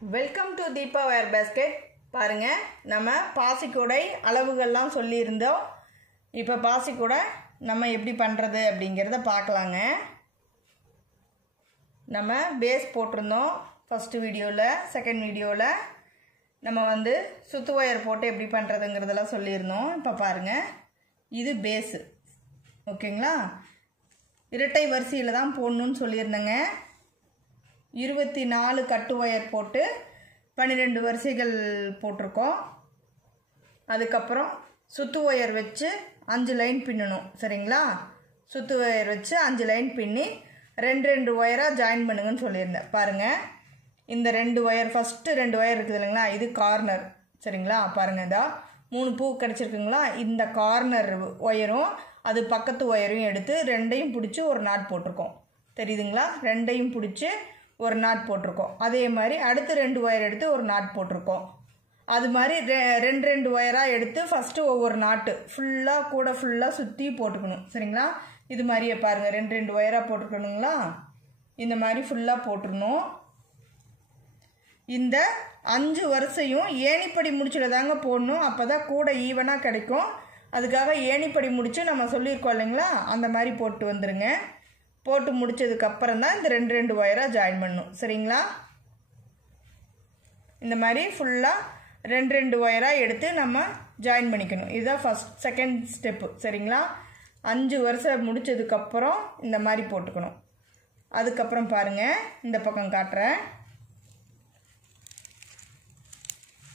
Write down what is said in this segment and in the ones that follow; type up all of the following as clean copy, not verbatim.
Welcome to Deepa wire basket. பாருங்கள், நம்ம பாசிக்கூடை அளவுகள்லாம் சொல்லியிருந்தோம். இப்போ பாசிக்கூடை நம்ம எப்படி பண்ணுறது அப்படிங்கிறத பார்க்கலாங்க. நம்ம பேஸ் போட்டிருந்தோம் ஃபஸ்ட்டு வீடியோவில். செகண்ட் வீடியோவில் நம்ம சுத்து ஒயர் போட்டு எப்படி பண்ணுறதுங்கிறதெல்லாம் சொல்லியிருந்தோம். இப்போ பாருங்கள், இது பேஸு. ஓகேங்களா? இரட்டை வரிசையில் தான் போடணுன்னு சொல்லியிருந்தேங்க. 24 கட்டு ஒயர் போட்டு 12 வரிசைகள் போட்டிருக்கோம். அதுக்கப்புறம் சுத்து ஒயர் வச்சு 5 லைன் பின்னணும். சரிங்களா? சுத்து ஒயர் வச்சு 5 லைன் பின்னி 2 ஒயராக ஜாயின் பண்ணுங்கன்னு சொல்லியிருந்தேன். பாருங்கள், இந்த 2 ஒயர், ஃபஸ்ட்டு 2 ஒயர் இருக்குது இல்லைங்களா, இது கார்னர். சரிங்களா? பாருங்கள், இதா 3 பூ கிடச்சிருக்குங்களா. இந்த கார்னர் ஒயரும் அது பக்கத்து ஒயரும் எடுத்து 2ஐயும் பிடிச்சி ஒரு நாட் போட்டிருக்கோம். தெரியுதுங்களா? 2ஐயும் பிடிச்சி ஒரு நாட் போட்டிருக்கோம். அதே மாதிரி அடுத்து 2 ஒயர் எடுத்து ஒரு நாட் போட்டிருக்கோம். அது மாதிரி 2 ஒயராக எடுத்து ஃபஸ்ட்டு ஒவ்வொரு நாட்டு ஃபுல்லாக சுற்றி போட்டுக்கணும். சரிங்களா? இது மாதிரியே பாருங்கள், 2 ஒயராக போட்டுக்கணுங்களா. இந்த மாதிரி ஃபுல்லாக போட்டுக்கணும். இந்த 5 வரிசையும் ஏணிப்படி முடிச்சுல தாங்க போடணும். அப்போ தான் கூட ஈவனாக கிடைக்கும். அதுக்காக ஏணிப்படி முடிச்சு நம்ம சொல்லியிருக்கோம் இல்லைங்களா, அந்த மாதிரி போட்டு வந்துடுங்க. போட்டு முடித்ததுக்கப்புறம் தான் இந்த 2 ஒயராக ஜாயின் பண்ணணும். சரிங்களா? இந்த மாதிரி ஃபுல்லாக 2 ஒயராக எடுத்து நம்ம ஜாயின் பண்ணிக்கணும். இதுதான் செகண்ட் ஸ்டெப்பு. சரிங்களா? 5 வருஷம் முடித்ததுக்கப்புறம் இந்த மாதிரி போட்டுக்கணும். அதுக்கப்புறம் பாருங்கள், இந்த பக்கம் காட்டுறேன்.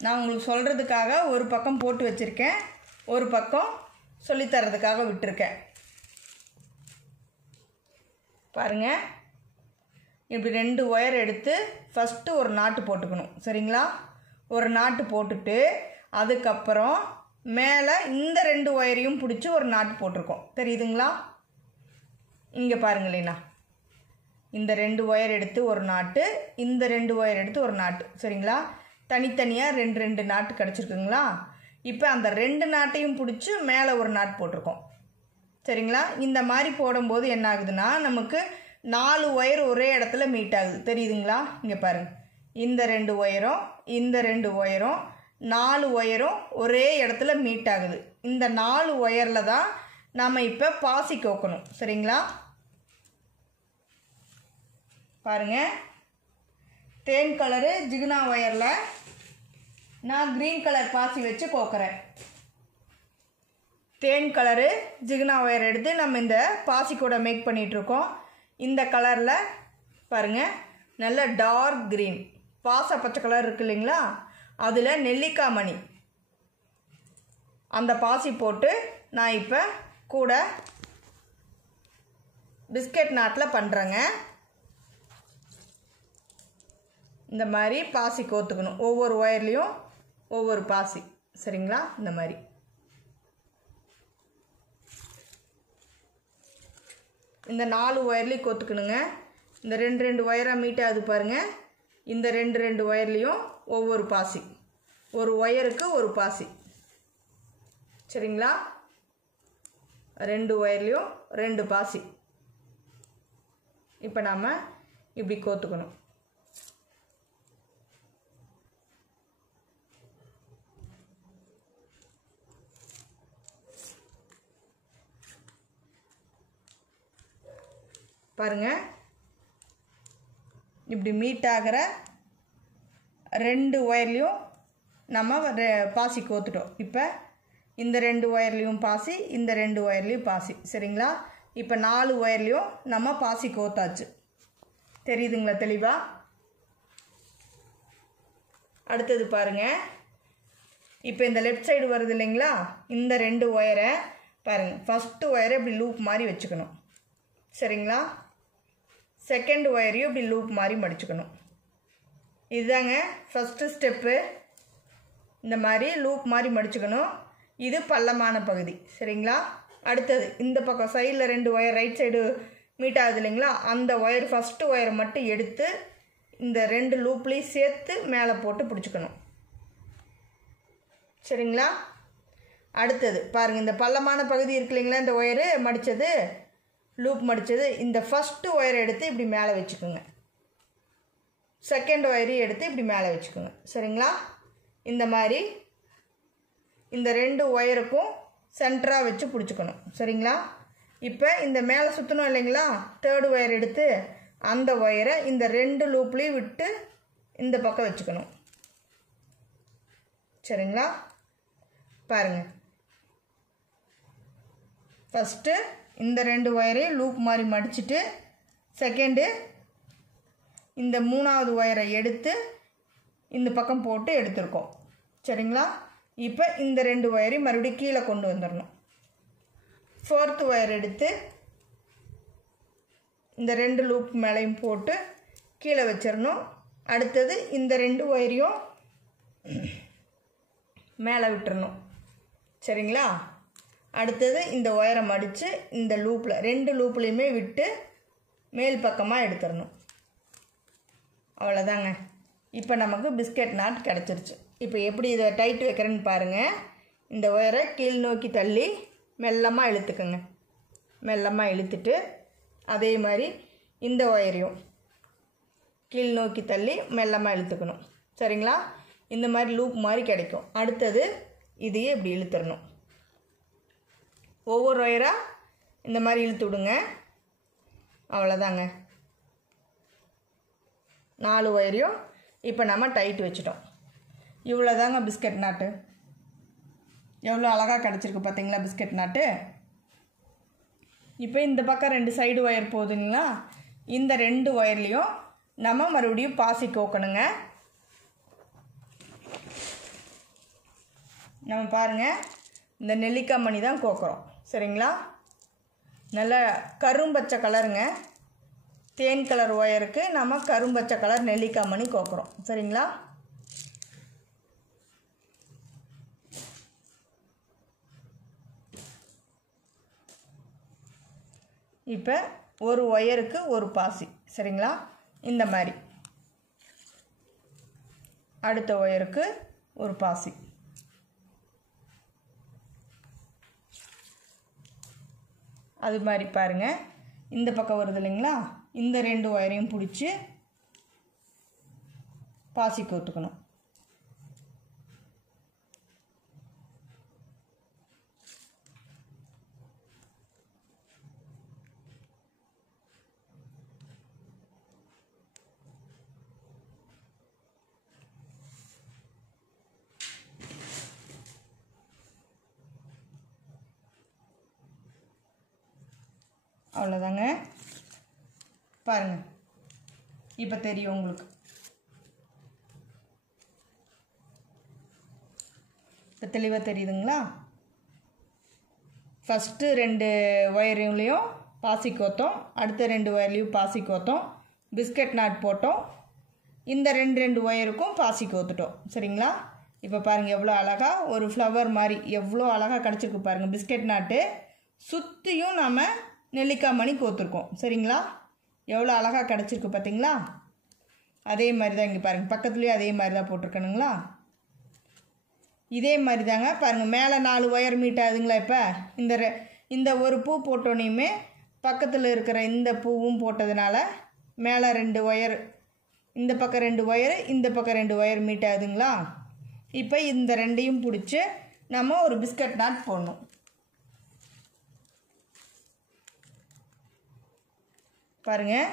நான் உங்களுக்கு சொல்கிறதுக்காக ஒரு பக்கம் போட்டு வச்சுருக்கேன், ஒரு பக்கம் சொல்லித்தரதுக்காக விட்டுருக்கேன். பாருங்கள், இப்படி 2 ஒயர் எடுத்து ஃபஸ்ட்டு ஒரு நாட்டு போட்டுக்கணும். சரிங்களா? ஒரு நாட்டு போட்டுட்டு அதுக்கப்புறம் மேலே இந்த 2 ஒயரையும் பிடிச்சி ஒரு நாட்டு போட்டிருக்கோம். தெரியுதுங்களா? இங்கே பாருங்களேண்ணா, இந்த 2 ஒயர் எடுத்து ஒரு நாட்டு, இந்த 2 ஒயர் எடுத்து ஒரு நாட்டு. சரிங்களா? தனித்தனியாக 2 நாட்டு கிடச்சிருக்குங்களா. இப்போ அந்த 2 நாட்டையும் பிடிச்சி மேலே ஒரு நாட் போட்டிருக்கோம். சரிங்களா? இந்த மாதிரி போடும்போது என்ன ஆகுதுன்னா, நமக்கு 4 ஒயர் ஒரே இடத்துல மீட் ஆகுது. தெரியுதுங்களா? இங்கே பாருங்கள், இந்த 2 ஒயரும் இந்த 2 ஒயரும் 4 ஒயரும் ஒரே இடத்துல மீட் ஆகுது. இந்த 4 ஒயரில் தான் நம்ம இப்போ பாசி கோக்கணும். சரிங்களா? பாருங்கள், தேன் கலரு ஜிகுனா ஒயரில் நான் க்ரீன் கலர் பாசி வச்சு கோக்குறேன். தேன் கலரு ஜிகுனா ஒயர் எடுத்து நம்ம இந்த பாசி கூட மேக் பண்ணிகிட்ருக்கோம். இந்த கலரில் பாருங்கள், நல்ல டார்க் க்ரீன் பாச பச்சை கலர் இருக்குது இல்லைங்களா, அதில் நெல்லிக்காய் மணி அந்த பாசி போட்டு நான் இப்போ கூட பிஸ்கட் நாட்டில் பண்ணுறேங்க. இந்த மாதிரி பாசி கோத்துக்கணும். ஒவ்வொரு ஒயர்லேயும் ஒவ்வொரு பாசி. சரிங்களா? இந்த மாதிரி இந்த 4 ஒயர்லேயும் கோத்துக்கணுங்க. இந்த 2 ஒயராக மீட் ஆகுது பாருங்கள். இந்த 2 ஒயர்லேயும் ஒவ்வொரு பாசி, ஒரு ஒயருக்கு ஒரு பாசி. சரிங்களா? 2 ஒயர்லேயும் 2 பாசி. இப்போ நாம் இப்படி கோத்துக்கணும். பாருங்கள், இப்படி மீட் ஆகிற 2 ஒயர்லேயும் நம்ம பாசி கோத்துட்டோம். இப்போ இந்த 2 ஒயர்லேயும் பாசி, இந்த 2 ஒயர்லேயும் பாசி. சரிங்களா? இப்போ 4 ஒயர்லேயும் நம்ம பாசி கோத்தாச்சு. தெரியுதுங்களா தெளிவாக? அடுத்தது பாருங்கள், இப்போ இந்த லெஃப்ட் சைடு வருது இல்லைங்களா, இந்த 2 ஒயரை பாருங்கள், ஃபஸ்ட்டு ஒயரை இப்படி லூப் மாதிரி வச்சுக்கணும். சரிங்களா? செகண்ட் ஒயரையும் இப்படி லூப் மாதிரி மடிச்சுக்கணும். இதுதாங்க ஃபஸ்ட்டு ஸ்டெப்பு. இந்த மாதிரி லூப் மாதிரி மடிச்சுக்கணும். இது பள்ளமான பகுதி. சரிங்களா? அடுத்தது இந்த பக்கம் சைடில் 2 ஒயர் ரைட் சைடு மீட் ஆகுது இல்லைங்களா, அந்த ஒயர் ஃபஸ்ட்டு ஒயரை மட்டும் எடுத்து இந்த 2 லூப்லேயும் சேர்த்து மேலே போட்டு பிடிச்சிக்கணும். சரிங்களா? அடுத்தது பாருங்கள், இந்த பள்ளமான பகுதி இருக்கு இல்லைங்களா, இந்த ஒயரு மடித்தது லூப் மடித்தது, இந்த ஃபஸ்ட்டு ஒயரை எடுத்து இப்படி மேலே வச்சுக்கோங்க. செகண்ட் ஒயரையும் எடுத்து இப்படி மேலே வச்சுக்கோங்க. சரிங்களா? இந்த மாதிரி இந்த 2 ஒயருக்கும் சென்டராக வச்சு பிடிச்சிக்கணும். சரிங்களா? இப்போ இந்த மேலே சுற்றணும் இல்லைங்களா, தேர்டு ஒயர் எடுத்து அந்த ஒயரை இந்த 2 லூப்லேயும் விட்டு இந்த பக்கம் வச்சுக்கணும். சரிங்களா? பாருங்கள், ஃபஸ்ட்டு இந்த 2 ஒயரையும் லூப் மாதிரி மடிச்சுட்டு செகண்டு இந்த 3வது ஒயரை எடுத்து இந்த பக்கம் போட்டு எடுத்துருக்கோம். சரிங்களா? இப்போ இந்த 2 ஒயரையும் மறுபடியும் கீழே கொண்டு வந்துடணும். 4th ஒயர் எடுத்து இந்த 2 லூப் மேலேயும் போட்டு கீழே வச்சிடணும். அடுத்தது இந்த 2 ஒயரையும் மேலே விட்டுறணும். சரிங்களா? அடுத்தது இந்த ஒயரை மடித்து இந்த லூப்பில் 2 லூப்லேயுமே விட்டு மேல் பக்கமாக எடுத்துடணும். அவ்வளோதாங்க. இப்போ நமக்கு பிஸ்கட் நாட் கிடச்சிருச்சு. இப்போ எப்படி இதை டைட் வைக்கிறேன்னு பாருங்கள். இந்த ஒயரை கீழ் நோக்கி தள்ளி மெல்லமாக இழுத்துக்குங்க. மெல்லமாக இழுத்துட்டு அதே மாதிரி இந்த ஒயரையும் கீழ் நோக்கி தள்ளி மெல்லமாக இழுத்துக்கணும். சரிங்களா? இந்த மாதிரி லூப் மாதிரி கிடைக்கும். அடுத்தது இதையே இப்படி இழுத்துடணும். ஒவ்வொரு ஒயராக இந்த மாதிரி இழுத்து விடுங்க. அவ்வளோதாங்க. 4 ஒயரையும் இப்போ நம்ம டைட் வச்சிட்டோம். இவ்வளோதாங்க பிஸ்கட் நாட்டு. எவ்வளோ அழகாக கிடச்சிருக்கு பார்த்தீங்களா பிஸ்கட் நாட்டு. இப்போ இந்த பக்கம் 2 சைடு ஒயர் போகுதுங்களா, இந்த 2 ஒயர்லேயும் நம்ம மறுபடியும் பாசி கோக்கணுங்க. நம்ம பாருங்கள், இந்த நெல்லிக்காய் மணி தான் கோக்குறோம். சரிங்களா? நல்லா கரும்பச்சை கலருங்க. தேன் கலர் ஒயருக்கு நம்ம கரும்பச்சை கலர் நெல்லிக்காய் மணி கோக்குறோம். சரிங்களா? இப்போ ஒரு ஒயருக்கு ஒரு பாசி. சரிங்களா? இந்த மாதிரி அடுத்த ஒயருக்கு ஒரு பாசி. அது மாதிரி பாருங்கள், இந்த பக்கம் வருது இல்லைங்களா, இந்த 2 ஒயரையும் பிடிச்சி பாசி கோத்துக்கணும். அவ்வளோதாங்க. பாருங்கள், இப்போ தெரியும் உங்களுக்கு. இப்போ தெளிவாக தெரியுதுங்களா? ஃபஸ்ட்டு 2 ஒயர்லையும் பாசி கோத்தோம், அடுத்த 2 ஒயர்லையும் பாசி கோத்தோம், பிஸ்கட் நாட் போட்டோம், இந்த 2 ஒயருக்கும் பாசி கோத்துட்டோம். சரிங்களா? இப்போ பாருங்கள் எவ்வளோ அழகாக ஒரு ஃப்ளவர் மாதிரி எவ்வளோ அழகாக கிடச்சிருக்கு பாருங்கள். பிஸ்கட் நாட்டு சுற்றியும் நம்ம நெல்லிக்காய் மணி கோத்துருக்கோம். சரிங்களா? எவ்வளோ அழகாக கிடச்சிருக்கு பார்த்தீங்களா? அதே மாதிரி தான் இங்கே பாருங்கள், பக்கத்துலேயே அதே மாதிரி தான் போட்டிருக்கணுங்களா. இதே மாதிரி தாங்க பாருங்கள், மேலே 4 ஒயர் மீட் ஆகுதுங்களா. இப்போ இந்த ஒரு பூ போட்டோனையுமே பக்கத்தில் இருக்கிற இந்த பூவும் போட்டதுனால மேலே 2 ஒயர், இந்த பக்கம் 2 ஒயர், இந்த பக்கம் 2 ஒயர் மீட் ஆகுதுங்களா. இப்போ இந்த 2ஐயும் பிடிச்சி நம்ம ஒரு பிஸ்கட் நாட் போடணும். பாருங்கள்,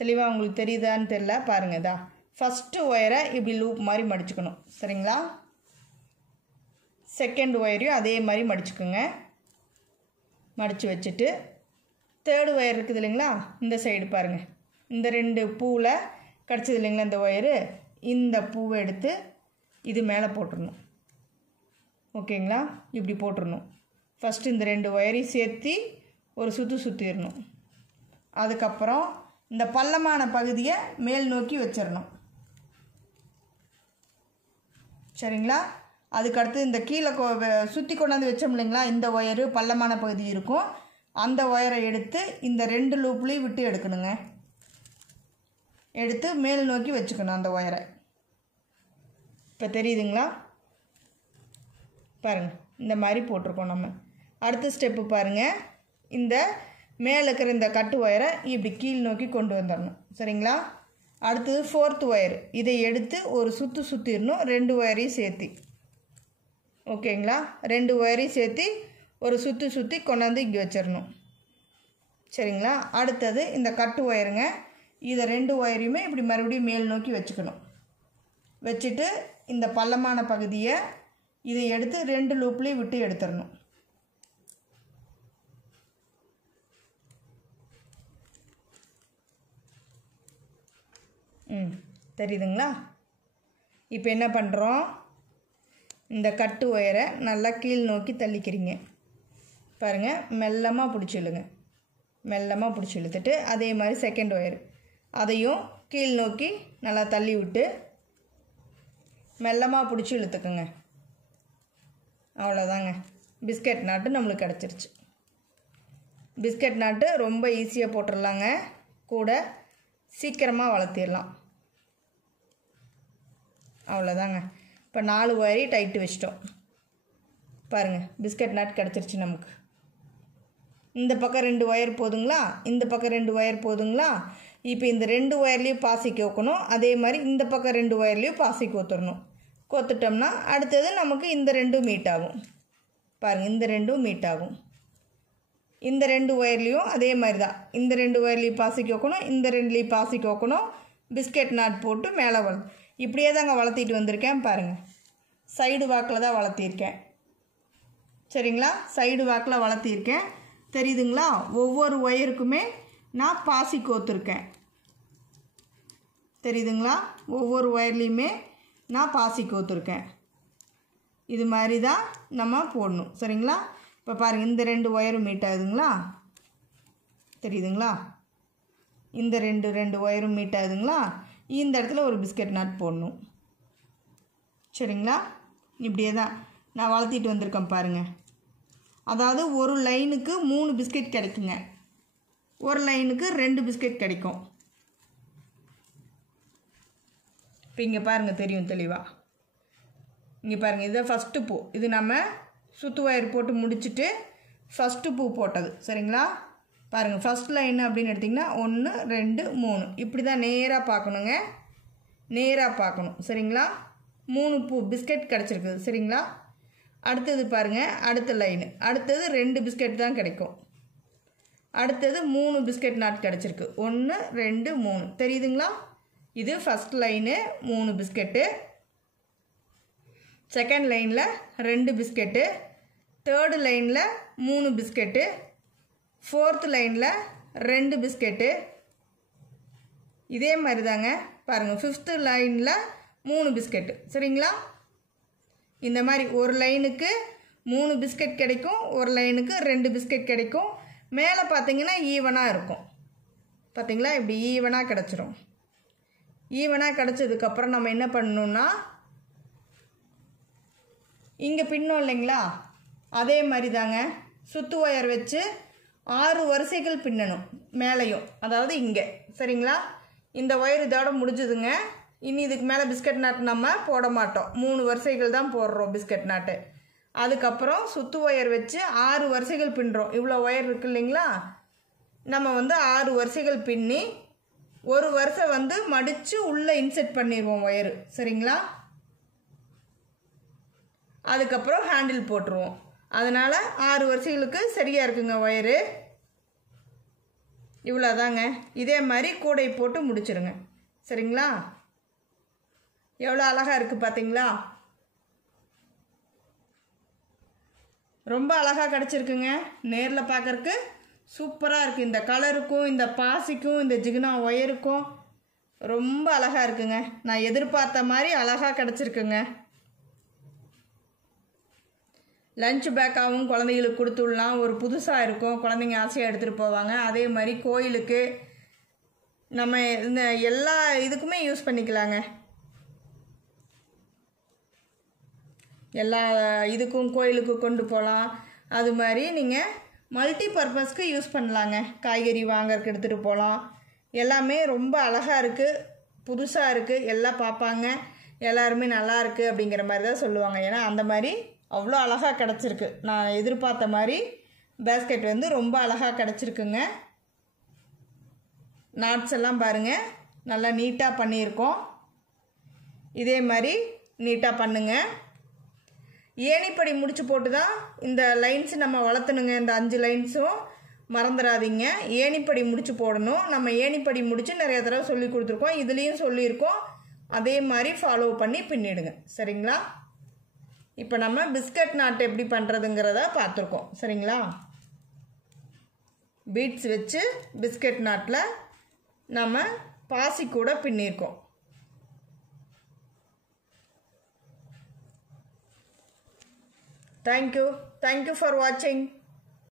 தெளிவாக உங்களுக்கு தெரியுதான்னு தெரியல. பாருங்கள், தான் ஃபஸ்ட்டு ஒயரை இப்படி லூப் மாதிரி மடிச்சுக்கணும். சரிங்களா? செகண்ட் ஒயரையும் அதே மாதிரி மடிச்சுக்குங்க. மடித்து வச்சுட்டு தேர்டு ஒயர் இருக்குது இல்லைங்களா, இந்த சைடு பாருங்கள், இந்த 2 பூவில் கிடச்சிது இல்லைங்களா இந்த ஒயரு, இந்த பூவை எடுத்து இது மேலே போட்டுடணும். ஓகேங்களா? இப்படி போட்டுடணும். ஃபஸ்ட்டு இந்த 2 ஒயரையும் சேர்த்து ஒரு சுற்றிடணும். அதுக்கப்புறம் இந்த பள்ளமான பகுதியை மேல் நோக்கி வச்சிடணும். சரிங்களா? அதுக்கடுத்து இந்த கீழே சுற்றி கொண்டாந்து வச்சோம் இல்லைங்களா, இந்த ஒயரு பள்ளமான பகுதி இருக்கும், அந்த ஒயரை எடுத்து இந்த 2 லூப்லேயும் விட்டு எடுக்கணுங்க. எடுத்து மேல் நோக்கி வச்சுக்கணும் அந்த ஒயரை. இப்போ தெரியுதுங்களா? பாருங்கள், இந்த மாதிரி போட்டிருக்கோம் நம்ம. அடுத்த ஸ்டெப்பு பாருங்கள், இந்த மேலே இருக்கிற இந்த கட்டு ஒயரை இப்படி கீழ் நோக்கி கொண்டு வந்துடணும். சரிங்களா? அடுத்தது 4th ஒயர், இதை எடுத்து ஒரு சுற்றிடணும் 2 ஒயரையும் சேர்த்து. ஓகேங்களா? 2 ஒயரையும் சேர்த்து ஒரு சுற்றி கொண்டாந்து இங்கே வச்சிடணும். சரிங்களா? அடுத்தது இந்த கட்டு ஒயருங்க, இதை 2 ஒயரையுமே இப்படி மறுபடியும் மேல் நோக்கி வச்சுக்கணும். வச்சுட்டு இந்த பள்ளமான பகுதியை இதை எடுத்து 2 லூப்லேயும் விட்டு எடுத்துடணும். தெரியுதுங்களா? இப்போ என்ன பண்ணுறோம், இந்த கட்டு ஒயரை நல்லா கீழ் நோக்கி தள்ளிக்கிறீங்க. பாருங்கள், மெல்லமாக பிடிச்சி இழுங்க. மெல்லமாக பிடிச்சி இழுத்துட்டு அதே மாதிரி செகண்ட் ஒயர், அதையும் கீழ் நோக்கி நல்லா தள்ளி விட்டு மெல்லமாக பிடிச்சி இழுத்துக்குங்க. அவ்வளோதாங்க, பிஸ்கட் நாட்டு நம்மளுக்கு கிடச்சிருச்சு. பிஸ்கட் நாட்டு ரொம்ப ஈஸியாக போட்டுடலாங்க, கூட சீக்கிரமாக வளர்த்திடலாம். அவ்வளோதாங்க. இப்போ 4 ஒயரையும் டைட்டு வச்சிட்டோம். பாருங்கள், பிஸ்கட் நாட் கிடச்சிருச்சு நமக்கு. இந்த பக்கம் 2 ஒயர் போதுங்களா, இந்த பக்கம் 2 ஒயர் போதுங்களா. இப்போ இந்த 2 ஒயர்லேயும் பாசி கோக்கணும், அதே மாதிரி இந்த பக்கம் 2 ஒயர்லேயும் பாசி கோத்துடணும். கோத்துட்டோம்னா அடுத்தது நமக்கு இந்த 2 மீட் ஆகும். பாருங்கள், இந்த 2 மீட் ஆகும். இந்த 2 ஒயர்லேயும் அதே மாதிரி தான், இந்த 2 ஒயர்லேயும் பாசி கோக்கணும், இந்த 2லேயும் பாசி கோக்கணும். பிஸ்கட் நாட் போட்டு மேலே இப்படியே தாங்க வளர்த்திட்டு வந்திருக்கேன். பாருங்கள், சைடு வாக்கில் தான் வளர்த்திருக்கேன். சரிங்களா? சைடு வாக்கில் வளர்த்திருக்கேன். தெரியுதுங்களா? ஒவ்வொரு ஒயருக்குமே நான் பாசி கோத்துருக்கேன். தெரியுதுங்களா? ஒவ்வொரு ஒயர்லேயுமே நான் பாசி கோத்துருக்கேன். இது மாதிரி தான் நம்ம போடணும். சரிங்களா? இப்போ பாருங்கள், இந்த 2 ஒயரும் மீட் ஆகுதுங்களா? தெரியுதுங்களா? இந்த 2 ஒயரும் மீட் ஆகுதுங்களா? இந்த இடத்துல ஒரு பிஸ்கட் நாட் போடணும். சரிங்களா? இப்படியே தான் நான் வளர்த்திட்டு வந்திருக்கேன். பாருங்கள், அதாவது ஒரு லைனுக்கு 3 பிஸ்கட் கிடைக்குங்க, ஒரு லைனுக்கு 2 பிஸ்கட் கிடைக்கும். இப்போ இங்கே பாருங்கள், தெரியும் தெளிவாக. இங்கே பாருங்கள், இதுதான் ஃபஸ்ட்டு பூ. இது நம்ம சுற்று ஒயர் போட்டு முடிச்சுட்டு ஃபஸ்ட்டு பூ போட்டது. சரிங்களா? பாருங்கள், ஃபஸ்ட் லைன் அப்படின்னு எடுத்திங்கன்னா 1 2 3 இப்படி தான் நேராக பார்க்கணுங்க, நேராக பார்க்கணும். சரிங்களா? 3 பூ பிஸ்கட் கிடச்சிருக்குது. சரிங்களா? அடுத்தது பாருங்கள், அடுத்த லைனு, அடுத்தது 2 பிஸ்கட் தான் கிடைக்கும். அடுத்தது 3 பிஸ்கட் நாட் கிடச்சிருக்கு. 1 2 3 தெரியுதுங்களா? இது ஃபஸ்ட் லைனு 3 பிஸ்கட்டு, செகண்ட் லைனில் 2 பிஸ்கட்டு, தேர்டு லைனில் 3 பிஸ்கட்டு, ஃபோர்த் லைனில் 2 பிஸ்கட்டு. இதே மாதிரி தாங்க பாருங்கள், ஃபிஃப்த்து லைனில் 3 பிஸ்கட்டு. சரிங்களா? இந்த மாதிரி ஒரு லைனுக்கு 3 பிஸ்கட் கிடைக்கும், ஒரு லைனுக்கு 2 பிஸ்கட் கிடைக்கும். மேலே பார்த்தீங்கன்னா ஈவனாக இருக்கும். பார்த்தீங்களா? இப்படி ஈவனாக கிடச்சிரும். ஈவனாக கிடச்சதுக்கப்புறம் நம்ம என்ன பண்ணணுன்னா, இங்கே பின்னோம் இல்லைங்களா, அதே மாதிரி தாங்க சுற்று ஒயர் வச்சு 6 வரிசைகள் பின்னணும் மேலேயும், அதாவது இங்கே. சரிங்களா? இந்த ஒயர் இதோட முடிஞ்சுதுங்க. இனி இதுக்கு மேலே பிஸ்கட் நாட்டு நம்ம போட மாட்டோம், 3 வரிசைகள் தான் போடுறோம் பிஸ்கட் நாட்டு. அதுக்கப்புறம் சுற்று ஒயர் வச்சு 6 வரிசைகள் பின்னுறோம். இவ்வளோ ஒயர் இருக்குது இல்லைங்களா, நம்ம 6 வரிசைகள் பின்னி ஒரு வரிசை மடித்து உள்ளே இன்செர்ட் பண்ணிடுவோம் ஒயரு. சரிங்களா? அதுக்கப்புறம் ஹேண்டில் போட்டுருவோம். அதனால் 6 வரிசைகளுக்கு சரியாக இருக்குங்க ஒயரு. இவ்வளோதாங்க. இதே மாதிரி கூடை போட்டு முடிச்சிருங்க. சரிங்களா? எவ்வளோ அழகாக இருக்குது பார்த்தீங்களா? ரொம்ப அழகாக கிடச்சிருக்குங்க. நேரில் பார்க்குறக்கு சூப்பராக இருக்குது. இந்த கலருக்கும் இந்த பாசிக்கும் இந்த ஜிகினா ஒயருக்கும் ரொம்ப அழகாக இருக்குங்க. நான் எதிர்பார்த்த மாதிரி அழகாக கிடச்சிருக்குங்க. லஞ்ச் பேக்காகவும் குழந்தைங்களுக்கு கொடுத்து விடலாம். ஒரு புதுசாக இருக்கும், குழந்தைங்க ஆசையாக எடுத்துகிட்டு போவாங்க. அதே மாதிரி கோயிலுக்கு நம்ம இந்த எல்லா இதுக்குமே யூஸ் பண்ணிக்கலாங்க. எல்லா இதுக்கும் கோயிலுக்கு கொண்டு போகலாம். அது மாதிரி நீங்கள் மல்டி பர்பஸ்க்கு யூஸ் பண்ணலாங்க. காய்கறி வாங்கறதுக்கு எடுத்துகிட்டு போகலாம். எல்லாமே ரொம்ப அழகாக இருக்குது, புதுசாக இருக்குது. எல்லாம் பார்ப்பாங்க, எல்லாருமே நல்லா இருக்குது அப்படிங்கிற மாதிரி தான் சொல்லுவாங்க. ஏன்னா அந்த மாதிரி அவ்வளோ அழகாக கிடச்சிருக்கு. நான் எதிர்பார்த்த மாதிரி பேஸ்கெட் ரொம்ப அழகாக கிடச்சிருக்குங்க. நாட்ஸ் எல்லாம் பாருங்கள், நல்லா நீட்டாக பண்ணியிருக்கோம். இதே மாதிரி நீட்டாக பண்ணுங்க. ஏணிப்படி முடிச்சு போட்டு தான் இந்த லைன்ஸ் நம்ம வளர்த்தணுங்க. இந்த 5 லைன்ஸும் மறந்துடாதீங்க. ஏணிப்படி முடிச்சு போடணும். நம்ம ஏணிப்படி முடிச்சு நிறைய தடவை சொல்லி கொடுத்துருக்கோம். இதுலேயும் சொல்லியிருக்கோம். அதே மாதிரி ஃபாலோ பண்ணி பின்னிடுங்க. சரிங்களா? இப்போ நம்ம பிஸ்கட் நாட் எப்படி பண்ணுறதுங்கிறத பார்த்துருக்கோம். சரிங்களா? பீட்ஸ் வச்சு பிஸ்கட் நாட்டில் நம்ம பாசி கூட பின்னிருக்கோம். Thank you for watching.